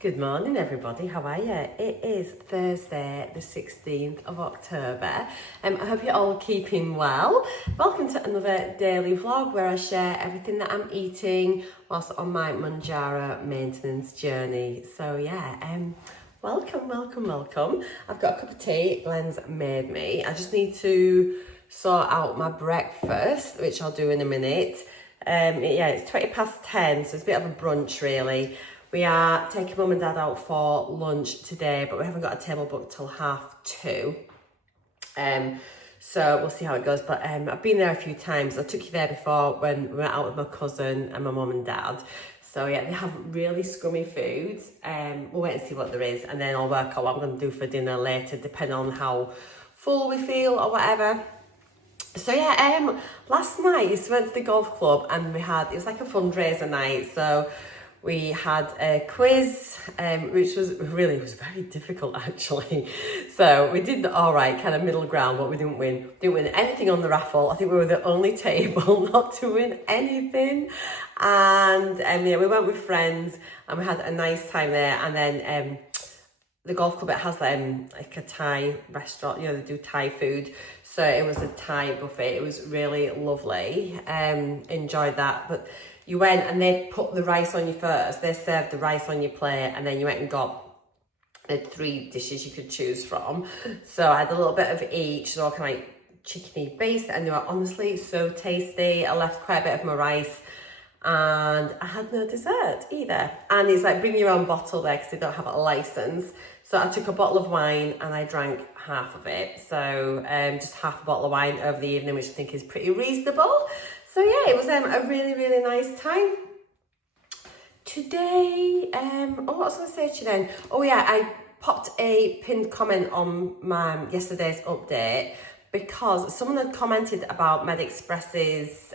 Good morning everybody, how are you? It is Thursday the 16th of October. I hope you're all keeping well. Welcome to another daily vlog where I share everything that I'm eating whilst on my Mounjaro maintenance journey. So yeah, welcome. I've got a cup of tea Glenn's made me. I just need to sort out my breakfast, which I'll do in a minute. Yeah, it's 20 past 10, so it's a bit of a brunch really. We are taking mum and dad out for lunch today, but we haven't got a table booked till 2:30. So we'll see how it goes. But I've been there a few times. I took you there before when we went out with my cousin and my mum and dad. So yeah, they have really scummy foods. We'll wait and see what there is, and then I'll work out what I'm going to do for dinner later, depending on how full we feel or whatever. So yeah, last night we went to the golf club and it was like a fundraiser night. So we had a quiz, which was very difficult actually. So we did all right, kind of middle ground, but we didn't win. Didn't win anything on the raffle. I think we were the only table not to win anything. And yeah, we went with friends and we had a nice time there. And then the golf club, it has like a Thai restaurant, you know, they do Thai food. So it was a Thai buffet. It was really lovely. Enjoyed that. But you went and they put the rice on you first. They served the rice on your plate, and then you went and got the 3 dishes you could choose from. So I had a little bit of each, so kind of like chickeny based, and they were honestly so tasty. I left quite a bit of my rice, and I had no dessert either. And it's like bring your own bottle there because they don't have a license. So I took a bottle of wine and I drank half of it. So just half a bottle of wine over the evening, which I think is pretty reasonable. So yeah, it was a really nice time. Today, what was I going to say to you then? Oh yeah, I popped a pinned comment on my yesterday's update because someone had commented about MedExpress's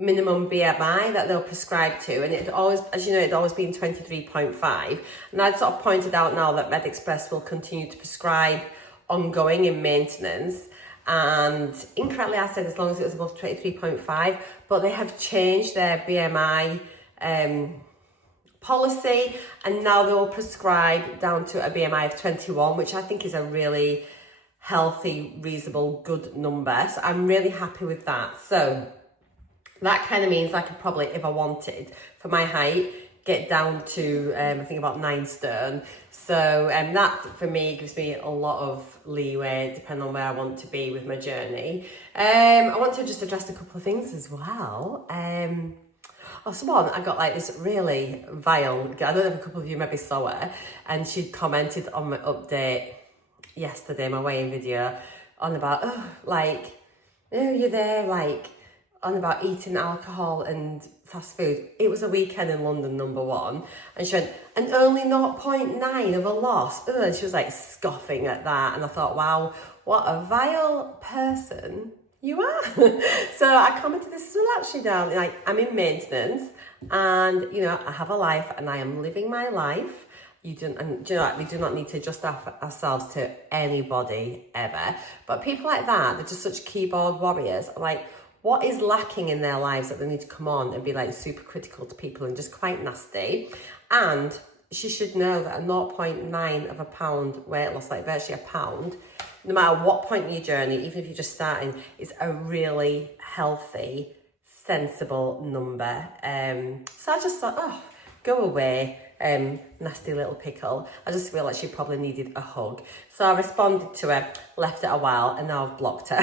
minimum BMI that they'll prescribe to, and it always, as you know, it'd always been 23.5, and I'd sort of pointed out now that MedExpress will continue to prescribe ongoing in maintenance. And incorrectly I said as long as it was above 23.5, but they have changed their BMI policy, and now they will prescribe down to a BMI of 21, which I think is a really healthy, reasonable, good number. So I'm really happy with that. So that kind of means I could probably, if I wanted, for my height, get down to I think about 9 stone. So that for me gives me a lot of leeway depending on where I want to be with my journey. I want to just address a couple of things as well. Someone, I got like this really vile, I don't know if a couple of you maybe saw her, and she commented on my update yesterday, my weighing video, on about, you're there, like, on about eating alcohol and fast food. It was a weekend in London, #1, and she went, and only 0.9 of a loss. Ugh, and she was like scoffing at that, and I thought, wow, what a vile person you are. So I commented this as well actually down, like, I'm in maintenance, and you know, I have a life and I am living my life. We do not need to adjust ourselves to anybody ever. But people like that, they're just such keyboard warriors. Like, what is lacking in their lives that they need to come on and be like super critical to people and just quite nasty? And she should know that a 0.9 of a pound weight loss, like virtually a pound, no matter what point in your journey, even if you're just starting, is a really healthy, sensible number. So I just thought, oh, go away. Nasty little pickle. I just feel like she probably needed a hug. So I responded to her, left it a while, and now I've blocked her.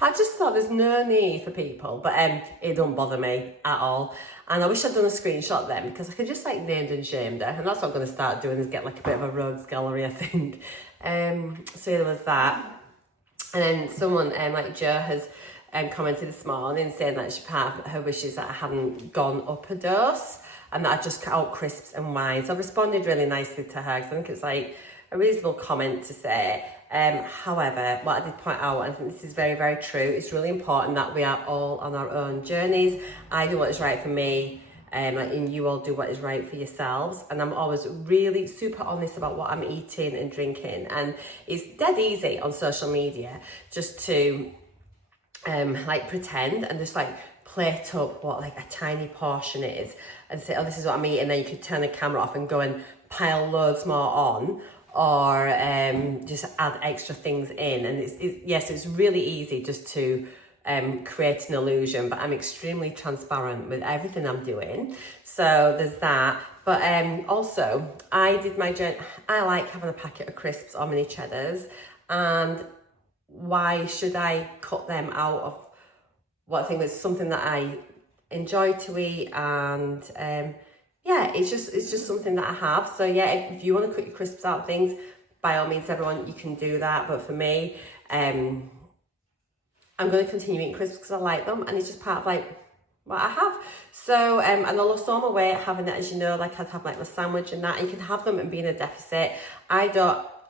I just thought there's no need for people, but it don't bother me at all. And I wish I'd done a screenshot then, because I could just like named and shamed her, and that's what I'm going to start doing, is get like a bit of a rogues gallery, I think. So there was that. And then someone like Joe has commented this morning saying that part of her wishes that I hadn't gone up a dose, and that I just cut out crisps and wine. So I responded really nicely to her, because I think it's like a reasonable comment to say. However, what I did point out, and I think this is very true, it's really important that we are all on our own journeys. I do what is right for me, and you all do what is right for yourselves. And I'm always really super honest about what I'm eating and drinking. And it's dead easy on social media just to like pretend and just like plate up what like a tiny portion is and say, oh, this is what I'm eating, then you could turn the camera off and go and pile loads more on, or just add extra things in. And yes, it's really easy just to create an illusion, but I'm extremely transparent with everything I'm doing. So there's that. But also, I like having a packet of crisps or mini cheddars, and why should I cut them out of what I think is something that I enjoy to eat? And yeah, it's just something that I have. So yeah, if you want to cut your crisps out of things, by all means, everyone, you can do that. But for me, I'm going to continue eating crisps because I like them, and it's just part of like what I have. So and I lost all my weight having it, as you know, like I'd have like my sandwich and that, and you can have them and be in a deficit.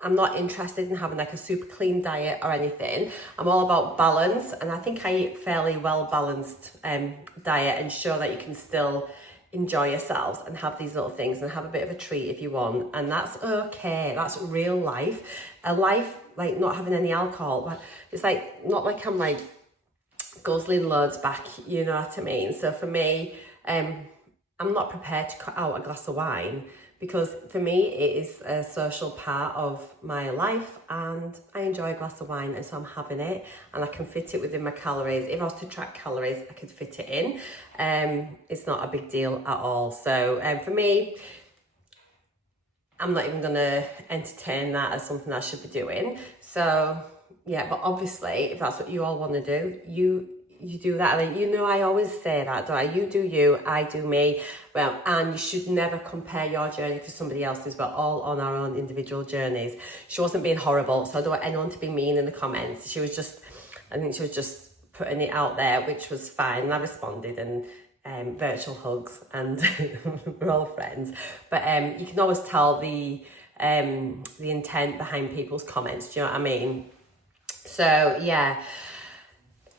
I'm not interested in having like a super clean diet or anything. I'm all about balance, and I think I eat fairly well balanced diet, and show that you can still enjoy yourselves and have these little things and have a bit of a treat if you want, and that's okay. That's real life. A life like not having any alcohol, but it's like not like I'm like guzzling loads back, you know what I mean? So for me, I'm not prepared to cut out a glass of wine, because for me it is a social part of my life, and I enjoy a glass of wine, and so I'm having it, and I can fit it within my calories. If I was to track calories, I could fit it in. It's not a big deal at all. So for me, I'm not even going to entertain that as something I should be doing. So yeah, but obviously if that's what you all want to do, you do that. And you know, I always say that, don't I? You do you, I do me. Well, and you should never compare your journey to somebody else's. We're all on our own individual journeys. She wasn't being horrible, so I don't want anyone to be mean in the comments. I think she was just putting it out there, which was fine. And I responded, and virtual hugs, and we're all friends. But you can always tell the intent behind people's comments. Do you know what I mean? So yeah,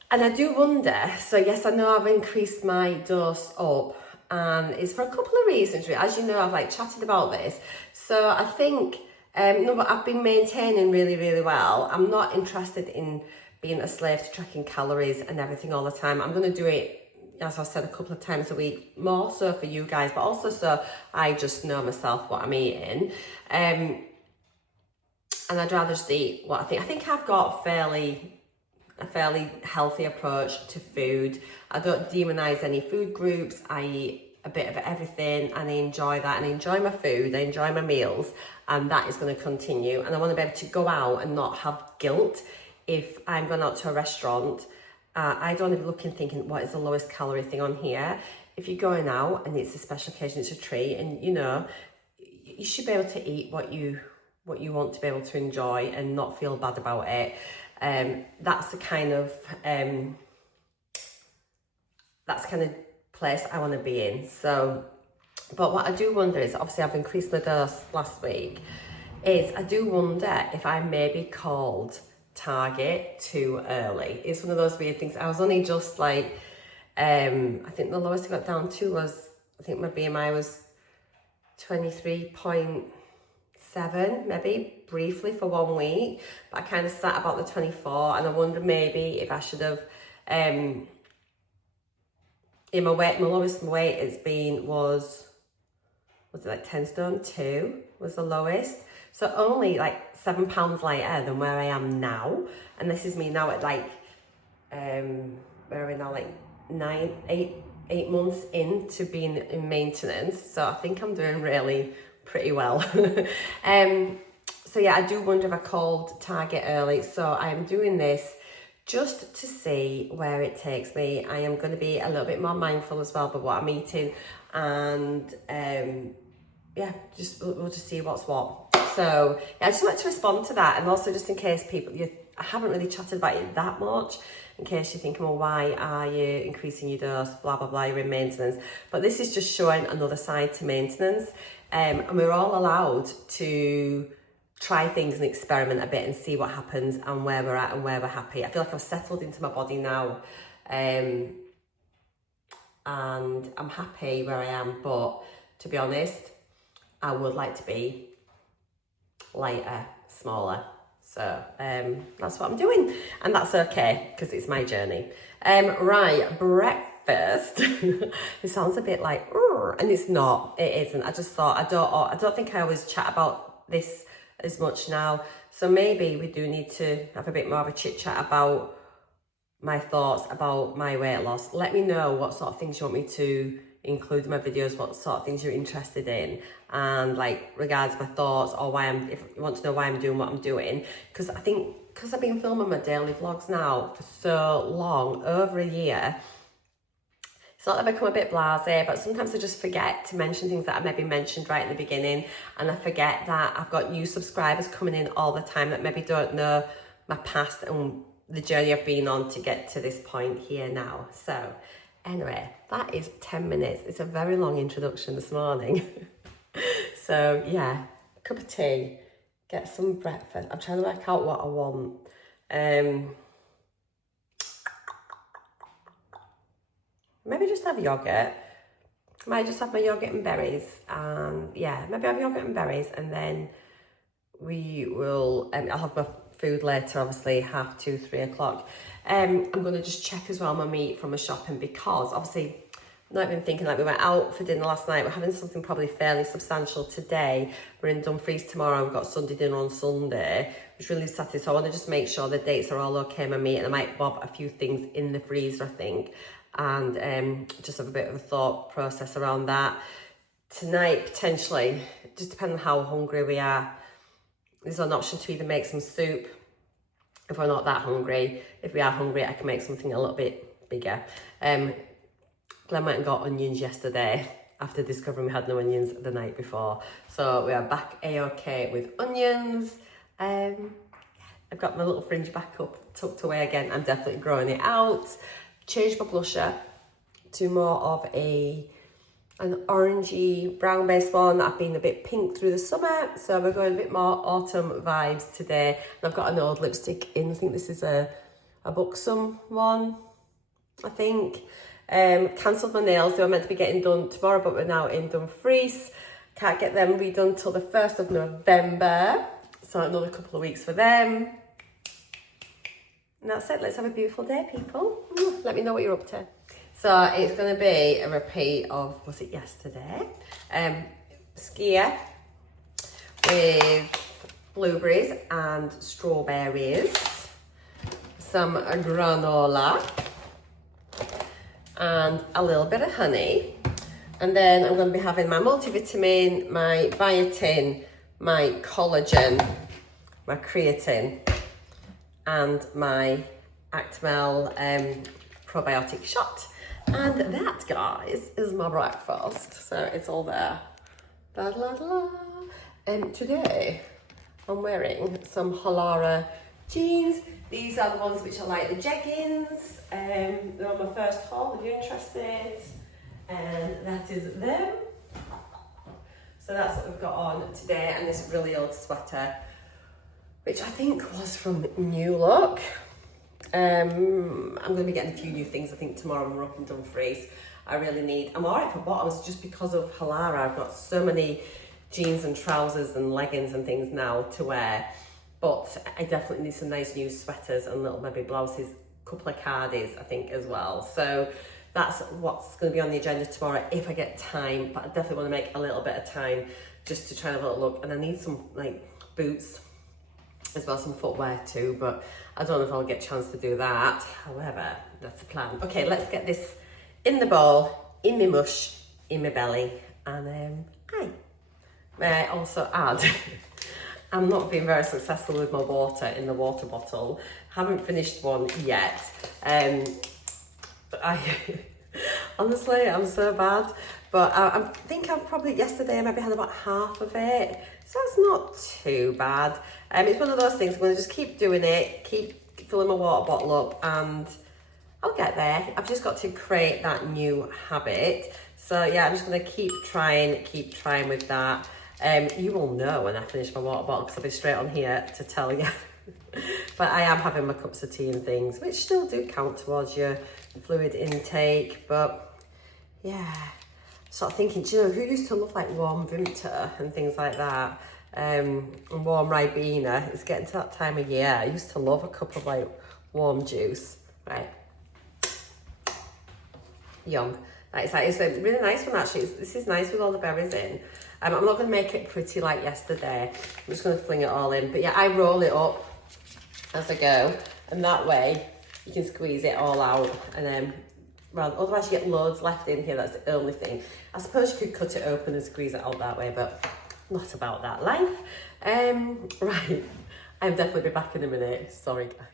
and I do wonder. So yes, I know I've increased my dose up, and it's for a couple of reasons. Really. As you know, I've like chatted about this. So I think no, but I've been maintaining really, really well. I'm not interested in being a slave to tracking calories and everything all the time. I'm going to do it, as I said, a couple of times a week, more so for you guys, but also so I just know myself what I'm eating. And I'd rather just eat what I think. I think I've got a fairly healthy approach to food. I don't demonize any food groups. I eat a bit of everything, and I enjoy that, and I enjoy my food, I enjoy my meals, and that is going to continue. And I want to be able to go out and not have guilt if I'm going out to a restaurant. I don't want to be looking thinking, what is the lowest calorie thing on here? If you're going out and it's a special occasion, it's a treat, and you know, you should be able to eat what you want to be able to enjoy and not feel bad about it. That's the kind of place I want to be in. So, but what I do wonder is, obviously I've increased my dose last week, is I do wonder if I maybe called Target too early. It's one of those weird things. I was only just like, I think the lowest I got down to was, I think my BMI was 23.7, maybe briefly for 1 week, but I kind of sat about the 24, and I wonder maybe if I should have, in my lowest weight it's been was it like 10 stone 2 was the lowest. So only like 7 pounds lighter than where I am now. And this is me now at like, where are we now, like 8 months into being in maintenance. So I think I'm doing really pretty well. So yeah, I do wonder if I called Target early. So I am doing this just to see where it takes me. I am going to be a little bit more mindful as well about what I'm eating. And yeah, we'll just see what's what. So yeah, I just wanted to respond to that, and also just in case I haven't really chatted about it that much, in case you're thinking, well, why are you increasing your dose, blah, blah, blah, you're in maintenance. But this is just showing another side to maintenance, and we're all allowed to try things and experiment a bit and see what happens and where we're at and where we're happy. I feel like I've settled into my body now, and I'm happy where I am, but to be honest, I would like to be lighter, smaller. So that's what I'm doing, and that's okay because it's my journey. Right, breakfast. It sounds a bit like, and it's not, it isn't. I just thought, I don't think I always chat about this as much now. So maybe we do need to have a bit more of a chit chat about my thoughts about my weight loss. Let me know what sort of things you want me to include in my videos, what sort of things you're interested in, and like regards my thoughts, or if you want to know why I'm doing what I'm doing. Because I think, because I've been filming my daily vlogs now for so long, over a year, it's not that I've become a bit blasé, but sometimes I just forget to mention things that I maybe mentioned right in the beginning, and I forget that I've got new subscribers coming in all the time that maybe don't know my past and the journey I've been on to get to this point here now. So anyway, that is 10 minutes. It's a very long introduction this morning. So yeah, cup of tea, get some breakfast. I'm trying to work out what I want. Maybe just have yogurt. Might just have my yogurt and berries. And yeah, maybe have yogurt and berries, and then we will, I'll have my food later, obviously 2:30, 3 o'clock. I'm going to just check as well my meat from my shopping, because obviously I'm not even thinking, like, we went out for dinner last night. We're having something probably fairly substantial today. We're in Dumfries tomorrow. We've got Sunday dinner on Sunday, which really Saturday. So I want to just make sure the dates are all okay, my meat, and I might bob a few things in the freezer, I think, and just have a bit of a thought process around that. Tonight, potentially, just depending on how hungry we are, there's an option to either make some soup if we're not that hungry. If we are hungry, I can make something a little bit bigger. Glenn went and got onions yesterday after discovering we had no onions the night before. So we are back A-OK with onions. I've got my little fringe back up, tucked away again. I'm definitely growing it out. Changed my blusher to more of an orangey brown based one. I've been a bit pink through the summer, so we're going a bit more autumn vibes today. And I've got an old lipstick in. I think this is a Buxom one, I think. Cancelled my nails. They were meant to be getting done tomorrow, but we're now in Dumfries. Can't get them redone till the 1st of November, so another couple of weeks for them. And that's it. Let's have a beautiful day, people. Let me know what you're up to. So it's going to be a repeat of, was it yesterday? Skyr with blueberries and strawberries, some granola, and a little bit of honey. And then I'm going to be having my multivitamin, my biotin, my collagen, my creatine, and my Actimel probiotic shot. And that, guys, is my breakfast. So it's all there. Blah, blah, blah. And today I'm wearing some Halara jeans. These are the ones which are like the jeggings. They're on my first haul if you're interested. And that is them. So that's what we've got on today. And this really old sweater, which I think was from New Look. I'm going to be getting a few new things, I think, tomorrow when we're up in Dumfries. I'm alright for bottoms just because of Halara. I've got so many jeans and trousers and leggings and things now to wear. But I definitely need some nice new sweaters and little maybe blouses, a couple of cardies, I think, as well. So that's what's going to be on the agenda tomorrow if I get time. But I definitely want to make a little bit of time just to try and have a little look. And I need some like boots as well, some footwear too, but I don't know if I'll get a chance to do that. However, that's the plan. Okay, let's get this in the bowl, in my mush, in my belly, and may I also add, I'm not being very successful with my water in the water bottle. Haven't finished one yet. Honestly, I'm so bad. But I think I've probably, yesterday, I maybe had about half of it. So it's not too bad. It's one of those things, I'm going to just keep doing it, keep filling my water bottle up, and I'll get there. I've just got to create that new habit. So yeah, I'm just going to keep trying with that. You will know when I finish my water bottle, because I'll be straight on here to tell you. But I am having my cups of tea and things, which still do count towards your fluid intake. But yeah, sort of thinking, do you know, who used to love like warm Vimta and things like that? And warm Ribena. It's getting to that time of year. I used to love a cup of like warm juice. Right. Young. It's a really nice one actually. This is nice with all the berries in. I'm not going to make it pretty like yesterday. I'm just going to fling it all in. But yeah, I roll it up as I go. And that way you can squeeze it all out. And then, well, otherwise you get loads left in here. That's the only thing. I suppose you could cut it open and squeeze it out that way, but not about that life. Right. I'll definitely be back in a minute. Sorry, guys.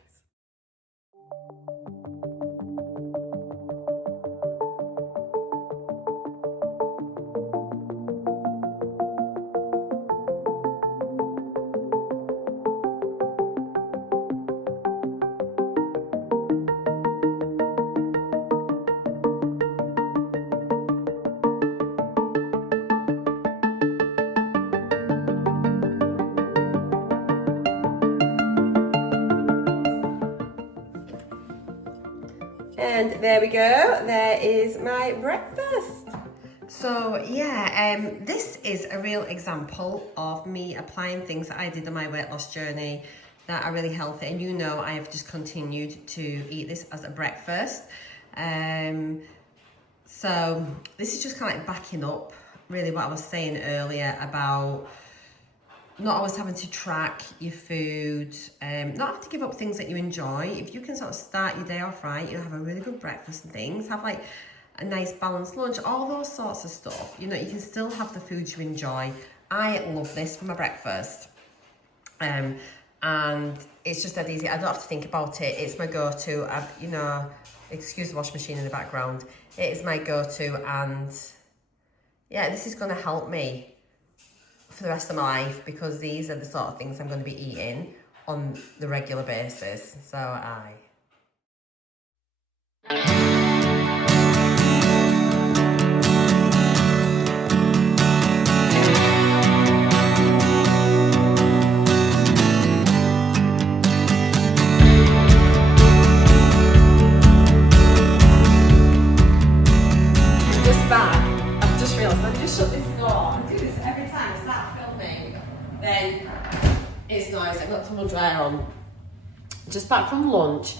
And there we go, there is my breakfast. So yeah, this is a real example of me applying things that I did on my weight loss journey that are really healthy. And you know, I have just continued to eat this as a breakfast. So this is just kind of like backing up really what I was saying earlier about not always having to track your food, not having to give up things that you enjoy. If you can sort of start your day off right, you'll have a really good breakfast and things, have like a nice balanced lunch, all those sorts of stuff. You know, you can still have the food you enjoy. I love this for my breakfast. And it's just that easy. I don't have to think about it. It's my go-to. You know, excuse the washing machine in the background. It is my go-to, and yeah, this is gonna help me for the rest of my life, because these are the sort of things I'm going to be eating on the regular basis. So just back. I've just realised I've just shut this door. I do this every time I start filming, then it's noisy. I've got tumble dryer on. Just back from lunch.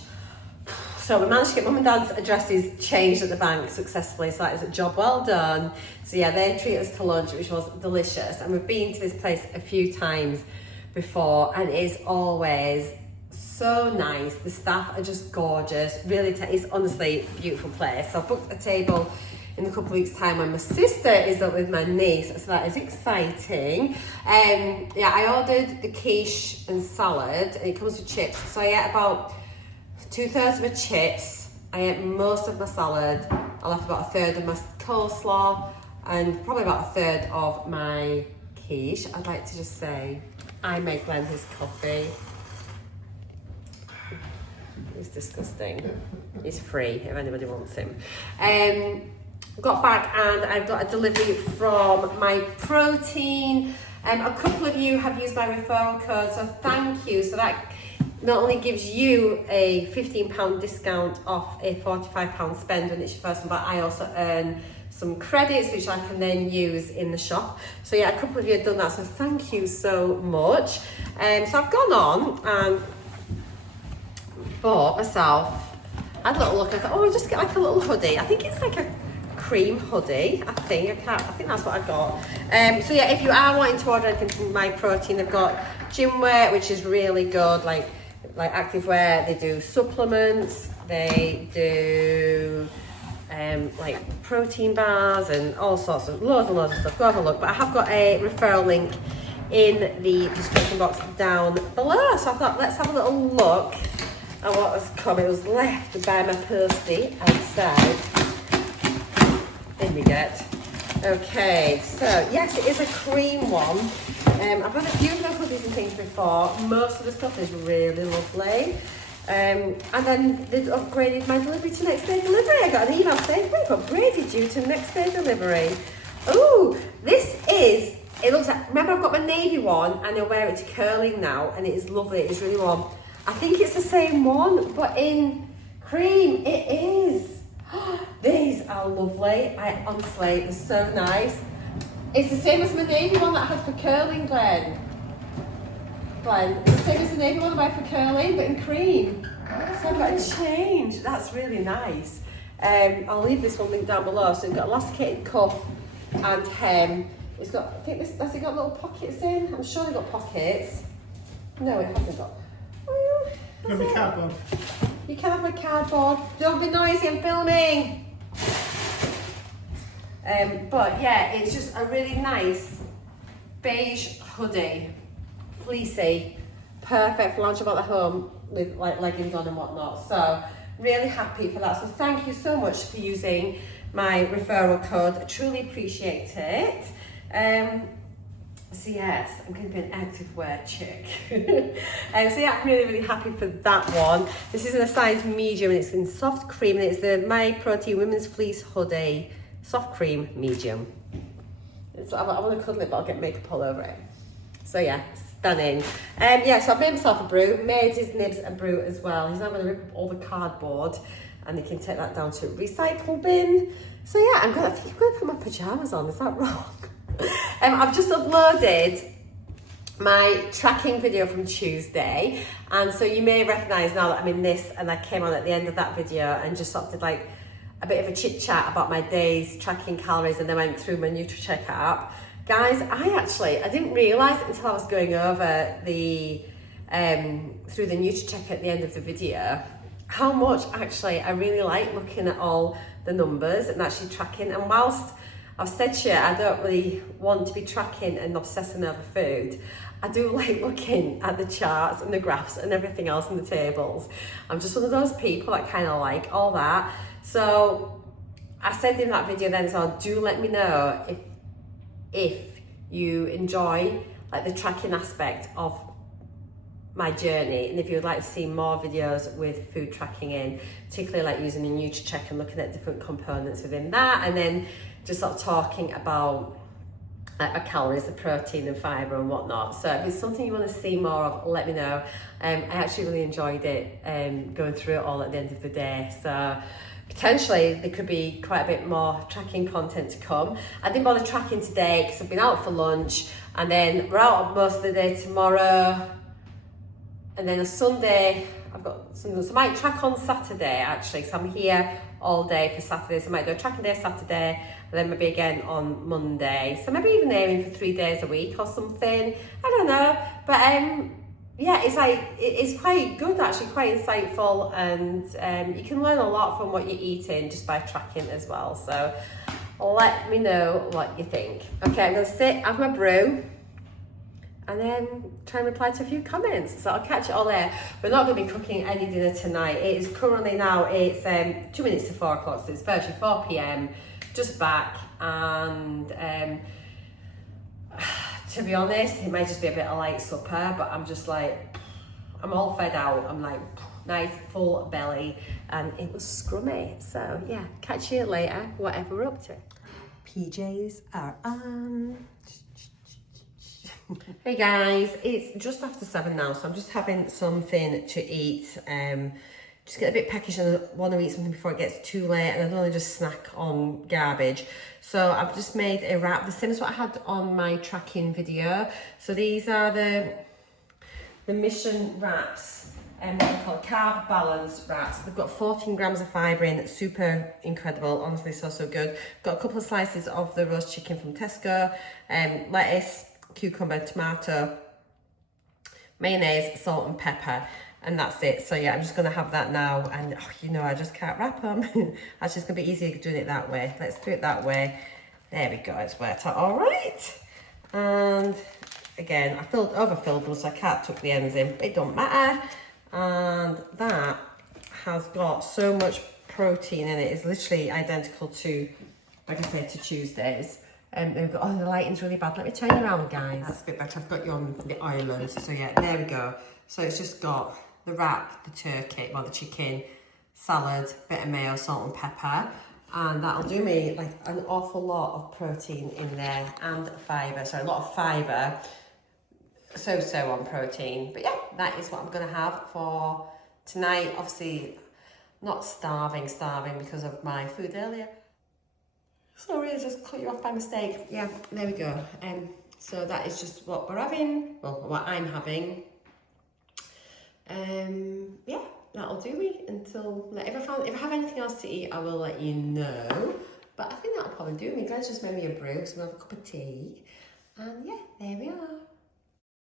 So we managed to get Mum and Dad's addresses changed at the bank successfully, so that is a job well done. So yeah, they treated us to lunch, which was delicious. And we've been to this place a few times before, and it is always so nice. The staff are just gorgeous. Really, it's honestly a beautiful place. So I've booked a table in a couple of weeks' time when my sister is up with my niece, so that is exciting. Yeah, I ordered the quiche and salad, and it comes with chips. So I ate about 2/3 of my chips, I ate most of my salad, I left about 1/3 of my coleslaw, and probably about 1/3 of my quiche. I'd like to just say, I make Glenn his coffee. He's disgusting. He's free if anybody wants him. Got back and I've got a delivery from my protein. A couple of you have used my referral code, so thank you. So that not only gives you a £15 discount off a £45 spend when it's your first one, but I also earn some credits which I can then use in the shop. So yeah, a couple of you have done that, so thank you so much. So I've gone on and bought myself, I had a little look, I thought, oh, I'll just get like a little hoodie. I think it's like a cream hoodie, I think that's what I got. So yeah, if you are wanting to order anything from my protein, they've got gym wear, which is really good, like active wear. They do supplements, they do like protein bars and all sorts of loads and loads of stuff. Go have a look, but I have got a referral link in the description box down below. So I thought, let's have a little look at what was come. It was left by my postie outside. In you get. Okay, so yes, it is a cream one. I've had a few of the hoodies and things before. Most of the stuff is really lovely. And then they've upgraded my delivery to next day delivery. I got an email saying, we've upgraded you to next day delivery. Ooh, this is, it looks like, remember I've got my navy one and I wear it to curling now, and it is lovely, it is really warm. I think it's the same one, but in cream. It is. These are lovely. Honestly, they're so nice. It's the same as my navy one that I had for curling, Glenn. It's the same as the navy one I buy for curling, but in cream. So I've got a change. That's really nice. I'll leave this one linked down below. So it's got elasticated cuff and hem. It's got, I think this, has it got little pockets in? I'm sure they've got pockets. No, it hasn't got. Oh, Can be cardboard. You can have my cardboard. Don't be noisy, I'm filming. But yeah, it's just a really nice beige hoodie, fleecy, perfect for lounging about the home with like leggings on and whatnot. So really happy for that. So thank you so much for using my referral code. I truly appreciate it. So yes, I'm going to be an active wear chick. So yeah, I'm really happy for that one. This is in a size medium and it's in soft cream and it's the My Protein Women's Fleece Hoodie, soft cream medium. So I want to cuddle it, but I'll get makeup all over it. So yeah, stunning. Yeah, so I've made myself a brew, made his nibs a brew as well. He's now going to rip up all the cardboard and he can take that down to a recycle bin. So yeah, I think I'm going to put my pajamas on, is that wrong? I've just uploaded my tracking video from Tuesday, and so you may recognise now that I'm in this, and I came on at the end of that video and just sort of did like a bit of a chit chat about my days tracking calories, and then went through my NUTRACHECK app. Guys, I didn't realise until I was going over the through the NUTRACHECK at the end of the video how much actually I really like looking at all the numbers and actually tracking. And whilst I've said to you, I don't really want to be tracking and obsessing over food, I do like looking at the charts and the graphs and everything else in the tables. I'm just one of those people that kind of like all that. So I said in that video then, so do let me know if you enjoy like the tracking aspect of my journey, and if you would like to see more videos with food tracking in, particularly like using the NUTRACHECK and looking at different components within that, and then just sort of talking about like my calories, the protein and fibre and whatnot. So if it's something you want to see more of, let me know. I actually really enjoyed it, going through it all at the end of the day. So potentially there could be quite a bit more tracking content to come. I didn't bother tracking today because I've been out for lunch, and then we're out most of the day tomorrow, and then a Sunday I've got some, so I might track on Saturday actually, so I'm here all day for Saturday, so I might do a tracking day Saturday, and then maybe again on Monday. So maybe even aiming for 3 days a week or something. I don't know, but yeah, it's like it's quite good actually, quite insightful, and you can learn a lot from what you're eating just by tracking as well. So let me know what you think. Okay, I'm gonna sit, have my brew, and then try and reply to a few comments. So I'll catch it all there. We're not gonna be cooking any dinner tonight. It is currently now, it's 2 minutes to 4 o'clock, so it's virtually 4 p.m, just back, and to be honest, it might just be a bit of light supper, but I'm just like, I'm all fed out. I'm like, nice full belly, and it was scrummy. So yeah, catch you later, whatever we're up to. PJs are on. Hey guys, it's just after 7 now, so I'm just having something to eat. Just get a bit peckish and I want to eat something before it gets too late, and I don't want to just snack on garbage. So I've just made a wrap, the same as what I had on my tracking video. So these are the Mission wraps, and what they call carb balance wraps. They've got 14 grams of fibre in, super incredible, honestly so good. Got a couple of slices of the roast chicken from Tesco, lettuce, cucumber, tomato, mayonnaise, salt and pepper, and that's it. So yeah, I'm just gonna have that now, and you know, I just can't wrap them. It's just gonna be easier doing it that way. Let's do it that way. There we go, it's worked out all right. And again, I overfilled them, so I can't tuck the ends in, but it don't matter. And that has got so much protein in it. It's literally identical to, like I said, to Tuesday's. They've got, oh, the lighting's really bad. Let me turn you around, guys. That's a bit better. I've got you on the island. So yeah, there we go. So it's just got the wrap, the turkey, well, the chicken, salad, bit of mayo, salt and pepper. And that'll do me like an awful lot of protein in there, and fibre. So a lot of fibre, so on protein. But yeah, that is what I'm gonna have for tonight. Obviously not starving because of my food earlier. Sorry, I just cut you off by mistake. Yeah, there we go. So that is just what we're having, well, what I'm having. Yeah, that'll do me until, if I have anything else to eat, I will let you know. But I think that'll probably do me. Glen's just made me a brew, so I'll have a cup of tea.